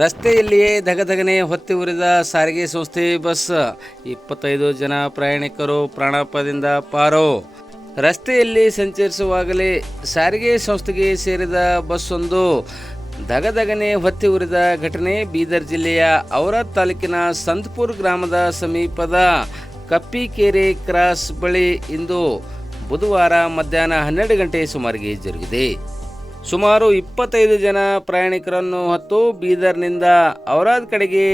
ರಸ್ತೆಯಲ್ಲಿಯೇ ಧಗಧಗನೆ ಹೊತ್ತಿ ಉರಿದ ಸಾರಿಗೆ ಸಂಸ್ಥೆ ಬಸ್. 25 ಜನ ಪ್ರಯಾಣಿಕರು ಪ್ರಾಣಾಪಾಯದಿಂದ ಪಾರು. ರಸ್ತೆಯಲ್ಲಿ ಸಂಚರಿಸುವಾಗಲೇ ಸಾರಿಗೆ ಸಂಸ್ಥೆಗೆ ಸೇರಿದ ಬಸ್ಸೊಂದು ಧಗಧಗನೆ ಹೊತ್ತಿ ಉರಿದ ಘಟನೆ ಬೀದರ್ ಜಿಲ್ಲೆಯ ಔರಾದ್ ತಾಲೂಕಿನ ಸಂತಪುರ ಗ್ರಾಮದ ಸಮೀಪದ ಕಪ್ಪಿಕೆರೆ ಕ್ರಾಸ್ ಬಳಿ ಇಂದು ಬುಧವಾರ ಮಧ್ಯಾಹ್ನ 12 ಗಂಟೆ ಸುಮಾರಿಗೆ ಜರುಗಿದೆ. ಸುಮಾರು 25 ಜನ ಪ್ರಯಾಣಿಕರನ್ನು ಹೊತ್ತು ಬೀದರ್ನಿಂದ ಔರಾದ್ ಕಡೆಗೆ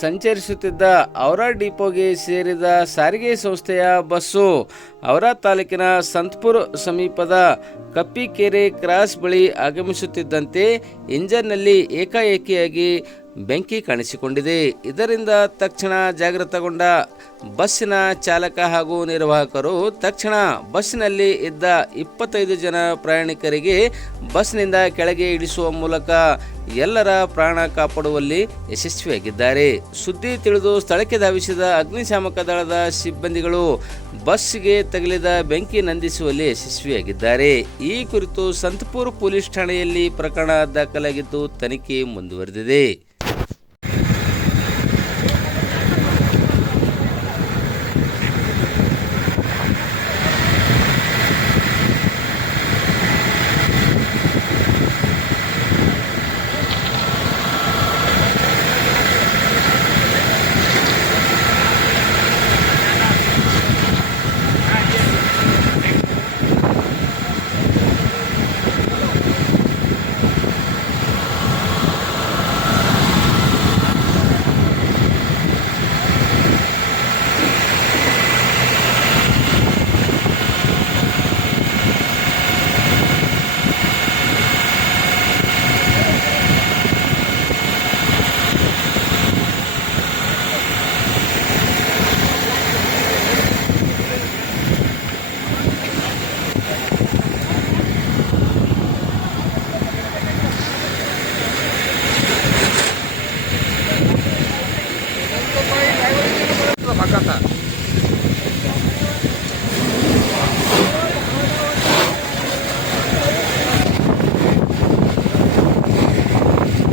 ಸಂಚರಿಸುತ್ತಿದ್ದ ಔರಾದ್ ಡಿಪೋಗೆ ಸೇರಿದ ಸಾರಿಗೆ ಸಂಸ್ಥೆಯ ಬಸ್ಸು ಔರಾದ್ ತಾಲೂಕಿನ ಸಂತಪುರ ಸಮೀಪದ ಕಪ್ಪಿಕೆರೆ ಕ್ರಾಸ್ ಬಳಿ ಆಗಮಿಸುತ್ತಿದ್ದಂತೆ ಇಂಜನ್ನಲ್ಲಿ ಏಕಾಏಕಿಯಾಗಿ ಬೆಂಕಿ ಕಾಣಿಸಿಕೊಂಡಿದೆ. ಇದರಿಂದ ತಕ್ಷಣ ಜಾಗೃತಗೊಂಡ ಬಸ್ಸಿನ ಚಾಲಕ ಹಾಗೂ ನಿರ್ವಾಹಕರು ತಕ್ಷಣ ಬಸ್ಸಿನಲ್ಲಿ ಇದ್ದ 25 ಜನ ಪ್ರಯಾಣಿಕರಿಗೆ ಬಸ್ನಿಂದ ಕೆಳಗೆ ಇಳಿಸುವ ಮೂಲಕ ಎಲ್ಲರ ಪ್ರಾಣ ಕಾಪಾಡುವಲ್ಲಿ ಯಶಸ್ವಿಯಾಗಿದ್ದಾರೆ. ಸುದ್ದಿ ತಿಳಿದು ಸ್ಥಳಕ್ಕೆ ಧಾವಿಸಿದ ಅಗ್ನಿಶಾಮಕ ದಳದ ಸಿಬ್ಬಂದಿಗಳು ಬಸ್ಸಿಗೆ ತಗುಲಿದ ಬೆಂಕಿ ನಂದಿಸುವಲ್ಲಿ ಯಶಸ್ವಿಯಾಗಿದ್ದಾರೆ. ಈ ಕುರಿತು ಸಂತಪುರ ಪೊಲೀಸ್ ಠಾಣೆಯಲ್ಲಿ ಪ್ರಕರಣ ದಾಖಲಾಗಿದ್ದು ತನಿಖೆ ಮುಂದುವರೆದಿದೆ.